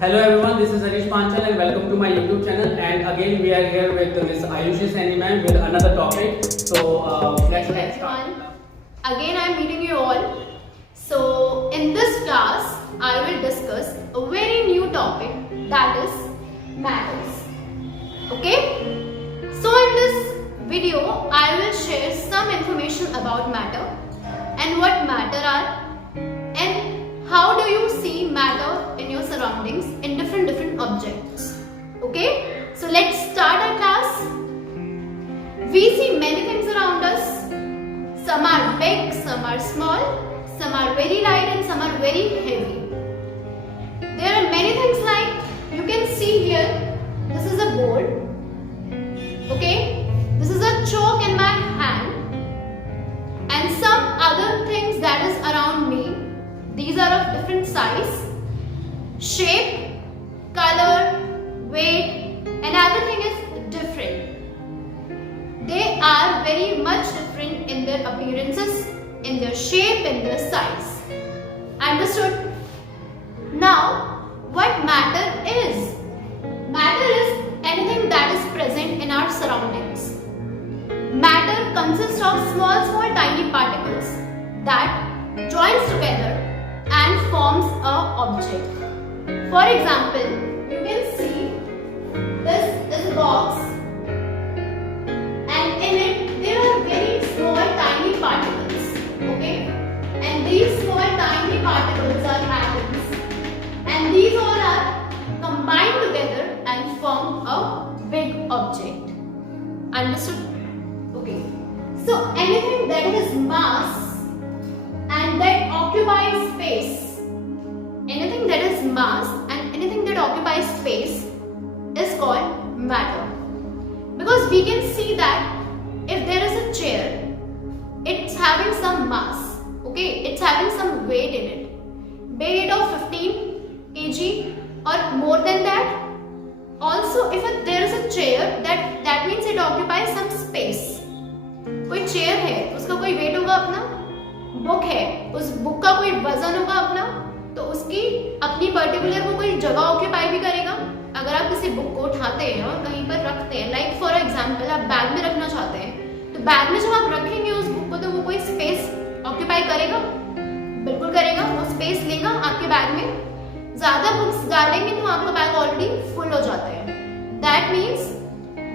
Hello everyone, this is Harish Panchal and welcome to my YouTube channel. And again we are here with Miss Ayushi Saini ma'am with another topic. So let's get started. Again I am meeting you all. So in this class I will discuss a very new topic, that is matters. Okay? So in this video I will share some information about matter and what matter are and how do you see matter in your surroundings in different objects. Okay? So let's start our class. We see many things around us. Some are big, some are small, some are very light and some are very heavy. There are many things like you can see here, this is a board. Okay? This is a chalk in my hand and some other things that is around me. These are of different size, shape, color, weight and everything is different. They are very much different in their appearances, in their shape, in their size. Understood? Now, what matter is? Matter is anything that is present in our surroundings. Matter consists of small tiny particles that joins together and forms a object. For example, you can see this is a box and in it there are very small tiny particles. Okay? And these small tiny particles are atoms and these all are combined together and form a big object. Understood? Okay. So anything that has mass and that occupies space, anything that is mass and anything that occupies space is called matter. Because we can see that if there is a chair, it's having some mass, okay, it's having some weight in it, weight of 15 kg or more than that. Also, if there is a chair, that means it occupies some space. कोई चेयर है, उसका कोई वेट होगा अपना, बुक है, उस बुक का कोई वजन होगा अपना, तो उसकी अपनी पर्टिकुलर वो कोई जगह ऑक्यूपाई भी करेगा. अगर आप किसी बुक को उठाते हैं और कहीं पर रखते हैं, लाइक फॉर एग्जांपल आप बैग में रखना चाहते हैं, तो बैग में जब आप रखेंगे उस बुक को तो वो कोई स्पेस ऑक्यूपाई करेगा, बिल्कुल करेगा, वो स्पेस लेगा आपके बैग में. ज्यादा बुक्स डालेंगे तो आपका बैग ऑलरेडी फुल हो जाता है. That means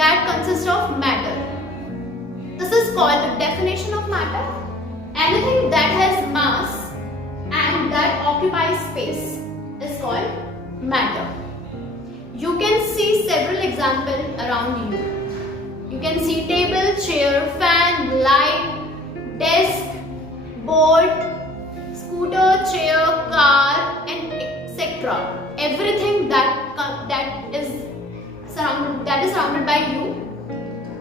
that consist of matter. This is called the definition of matter. Anything that has mass and that occupies space is called matter. You can see several examples around you. You can see table, chair, fan, light, desk, board, scooter, chair, car and etc. Everything that is surrounded by you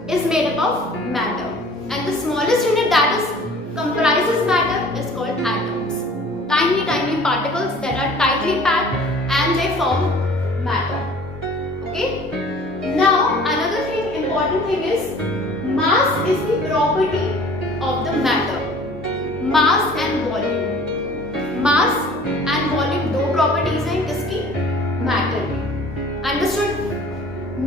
is made up of matter. And the smallest unit that comprises matter is called atoms. Tiny particles that are tightly packed and they form matter. Okay? Now another important thing is mass is the property of the matter. Mass and volume. Mass and volume दो properties हैं किसकी? Matter की. Understood?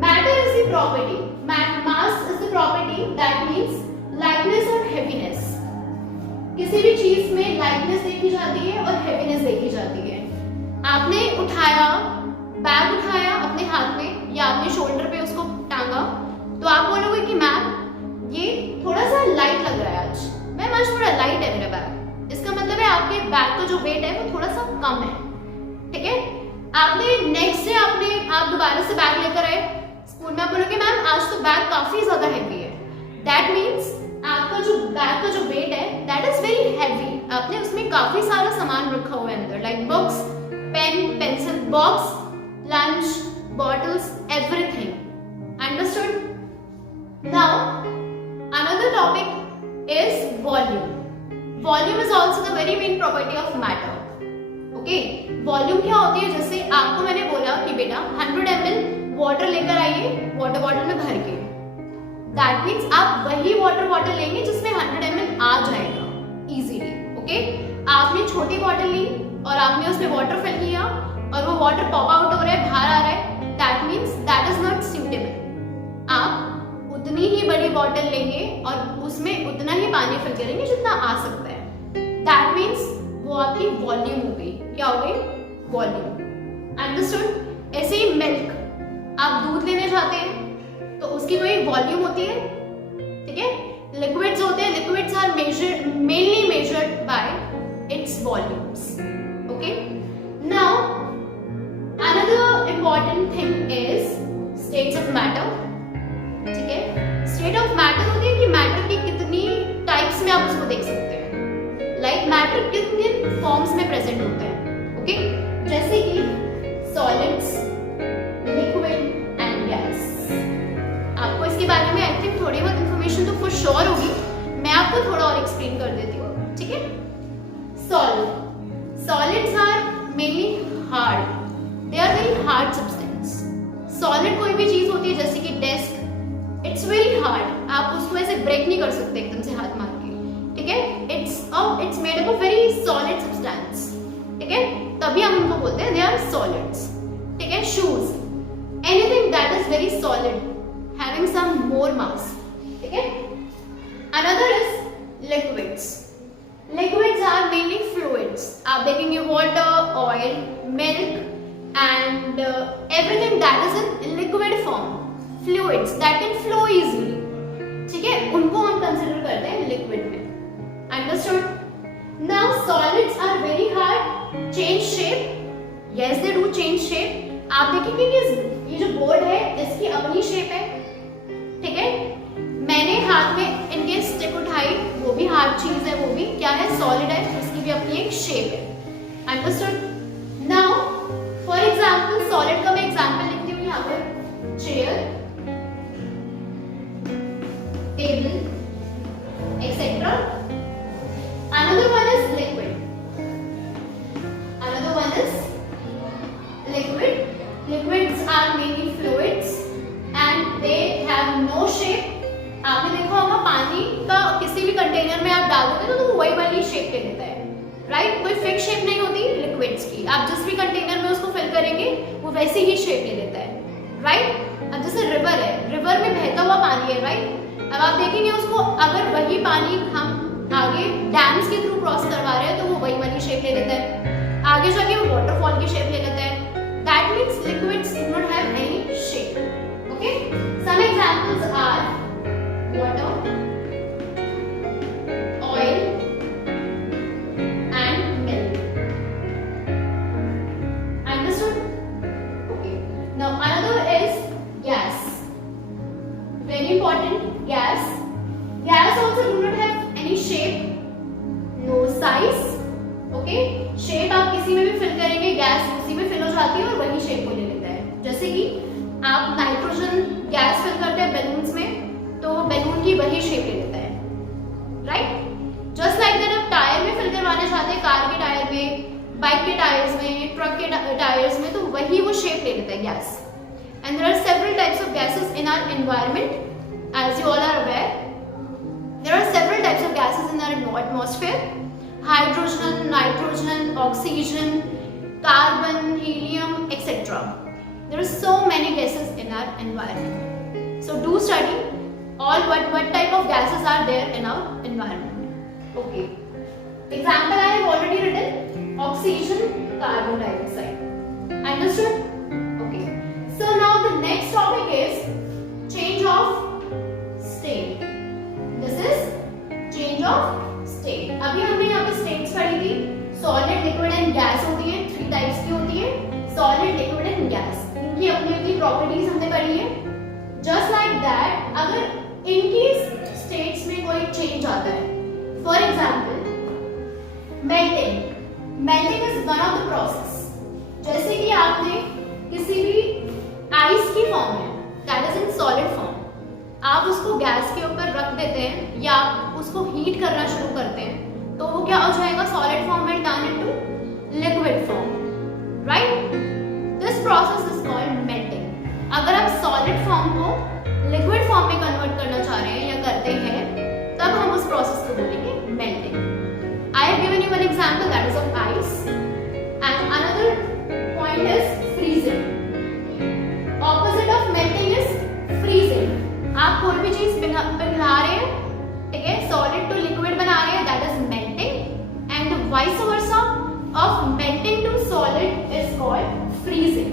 Matter is the property. Mass is the property that means lightness और heaviness. किसी भी चीज में lightness देखी जाती है और heaviness देखी जाती है. आपने उठाया, बैग उठाया अपने हाथ में या आपने शोल्डर पे उसको टांगा, तो आप बोलोगे कि मैम ये थोड़ा सा लाइट लग रहा है आज. मैम आज थोड़ा लाइट है मेरा बैग. इसका मतलब है आपके बैग का जो वेट है वो थोड़ा सा कम है. ठीक है? आपने नेक्स्ट डे आप दोबारा से बैग लेकर आए स्कूल में, आप बोलोगे मैम आज तो बैग काफी ज्यादा हैवी है. दैट मीन्स आपका जो बैग का जो वेट है दैट इज वेरी हैवी. आपने उसमें काफी सारा सामान रखा हुआ है अंदर, like books, pen, pencil, box, lunch, bottles, everything. Understood? Now another topic is volume. Volume is also the very main property of matter. Okay, volume क्या होती है? जैसे आपको मैंने बोला कि बेटा 100 ml वाटर लेकर आइए वाटर बॉटल में भर के. दैट मीन्स आप वही वाटर बॉटल लेंगे जिसमें 100 ml आ जाएगा इजीली. ओके, आपने छोटी बॉटल ली और आपने उसमें वाटर फिल किया और वो वाटर पॉप आउट हो रहा है, बाहर आ रहा है, that means that is not suitable. आप उतनी ही बड़ी बॉटल लेंगे और उसमें उतना ही पानी फिल करेंगे जितना आ सकता है। दैट मीन्स वो आपकी वॉल्यूम हो गई। क्या हो गई? वॉल्यूम। अंडरस्टूड? ऐसे ही मिल्क, आप दूध लेने जाते हैं तो उसकी कोई वॉल्यूम होती है, ठीक है? लिक्विड्स होते हैं, liquids are measured, mainly measured by its volumes. Okay, now another important thing is states of matter. ठीक है, स्टेट ऑफ मैटर होती है कि मैटर की कितनी टाइप्स में आप उसको देख सकते हैं, लाइक मैटर कितने फॉर्म्स में प्रेजेंट होते हैं। ओके, जैसे कि सॉलिड्स, लिक्विड एंड गैस। आपको इसके बारे में आई थिंक थोड़ी बहुत इंफॉर्मेशन तो फॉर श्योर होगी, मैं आपको थोड़ा और एक्सप्लेन कर देती हूँ। ठीक है, solids are mainly hard, they are very hard substance. Solid कोई भी चीज होती है जैसे कि डेस्क, इट्स वेरी हार्ड, आप उसको ऐसे ब्रेक नहीं कर सकते एकदम से हाथ मार के। ठीक है, it's made up of very solid substance. ठीक है, तभी हम उनको बोलते हैं दे आर सॉलिड्स। ठीक है, shoes, anything that is very solid having some more mass. ठीक है, another is liquids. Liquids are mainly fluids. आप देखेंगे water, oil, milk and everything that is in liquid form, fluids that can flow easily. ठीक है, उनको हम consider करते हैं liquid में। Understood? Now solids are very hard, change shape. Yes, they do change shape. आप देखेंगे कि ये जो बोर्ड है इसकी अपनी शेप है। ठीक है, मैंने हाथ में इनके स्टिक उठाई, वो भी हार्ड चीज है, वो भी क्या है? सॉलिड है, इसकी भी अपनी एक शेप है। Understood? Now for example solid का मैं एग्जांपल लिखती हूँ यहाँ पर, chair, table etcetera. Another one is liquid, another one is liquid. Liquids are mainly fluids and they have no shape. आपने देखा होगा पानी का किसी भी कंटेनर में आप डाल दोगे तो वो वही वाली शेप ले लेता है, राइट? कोई फिक्स शेप नहीं होती लिक्विड्स की, आप जिस भी कंटेनर में उसको फिल करेंगे वो वैसे ही शेप ले लेता है, राइट? अब जैसे रिवर है, रिवर में बहता हुआ पानी है, राइट? अब आप देखेंगे उसको, अगर वही पानी हम आगे डैम्स के थ्रू क्रॉस करवा रहे हैं तो वो वही वाली शेप ले लेता है, आगे जाके वो वाटरफॉल की शेप ले लेता है। That means liquids do not have any shape. Okay, some examples are water, oil and milk. Understood? Okay, now another is gas. Very important, gas. Gas also do not have any shape, no size. Okay, shape आप किसी में भी fill करेंगे, गैस उसी में fill हो जाती है और वही shape को ले लेता है। जैसे कि आप नाइट्रोजन गैस फिल करते हैं बैलून्स में तो वो बैलून की वही शेप ले लेता है, राइट? जस्ट लाइक दैट आप टायर में फिल करवाने चाहते हैं, कार के टायर में, बाइक के टायर्स में, ट्रक के टायर्स में, तो वही वो शेप ले लेता है gas. And there are several types of gases in our environment, as you all are aware. There are several types of gases in our atmosphere, hydrogen, nitrogen, oxygen, carbon, helium etcetera. There are so many gases in our environment. So do study all what type of gases are there in our environment. Okay. Example I have already written: oxygen, carbon dioxide. Understood? Okay. So now the next topic is change of state. This is change of state. अभी हमने यहाँ पे states पढ़ी थी, solid, liquid and gas होती है, 3 types की होती है, solid, liquid and gas. इनकी अपनी अपनी प्रॉपर्टीज हमने पढ़ी है। जस्ट लाइक दैट, अगर इनकी स्टेट्स में कोई चेंज आता है, for example melting is one of the process. जैसे कि आपने किसी भी आइस की फॉर्म है, that is in solid form, आप उसको गैस के ऊपर रख देते हैं या आप उसको हीट करना शुरू करते हैं तो वो क्या हो जाएगा? सॉलिड फॉर्म में turn into liquid form, right? This process is called melting. अगर आप सॉलिड फॉर्म को लिक्विड फॉर्म में कन्वर्ट करना चाह रहे हैं या करते हैं तब हम उस प्रोसेस को बोलेंगे melting. I have given you one example that is of ice and another point Vice versa of melting to solid is called freezing.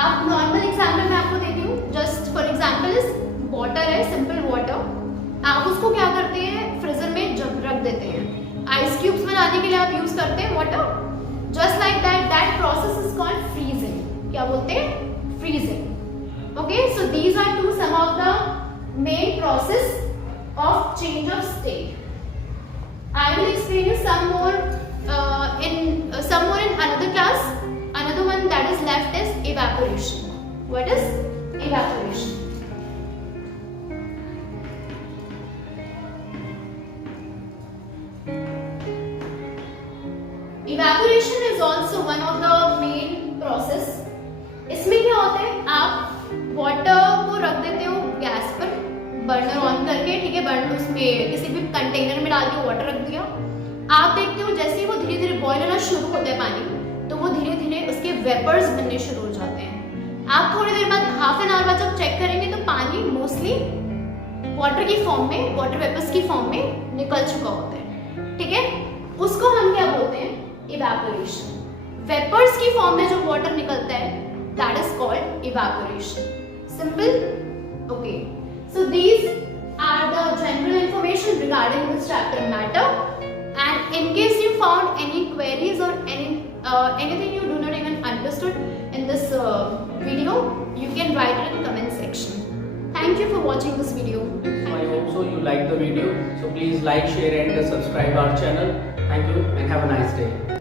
आप नॉर्मल एग्जाम्पल मैं आपको देती हूँ. Just for example is water है, सिंपल वाटर. आप उसको क्या करते हैं, फ्रीजर में जब रख देते हैं. आइस क्यूब्स बनाने के लिए आप यूज करते हैं water. Just like that process is called freezing. क्या बोलते हैं, freezing. Okay, so these are some of the main process of change of state. I will explain you some more in another class. Another one that is left is evaporation. What is evaporation? Evaporation is also one of the main process. इसमें क्या होता है, आप वाटर को रख देते हो गैस पर, बर्नर ऑन करके, ठीक है. बर्नर उसमें किसी भी कंटेनर में डाल के वाटर रख दिया. आप देखते हो जैसे ही वो धीरे धीरे बॉयल होना शुरू होता है पानी, तो वो धीरे धीरे उसके वेपर्स बनने शुरू हो जाते हैं. आप थोड़ी देर बाद, हाफ एन आवर बाद जब चेक करेंगे तो पानी मोस्टली वाटर की फॉर्म में, वाटर वेपर्स की फॉर्म में निकल चुका होता है, ठीक है. उसको हम क्या बोलते हैं, इवेपोरेशन. वेपर्स की फॉर्म में जो वाटर निकलता है, that is called evaporation. Simple? Okay. So these are the general information regarding this chapter matter. And in case you found any queries or anything you do not even understood in this video, you can write it in comment section. Thank you for watching this video. So I hope so you like the video. So please like, share and subscribe our channel. Thank you and have a nice day.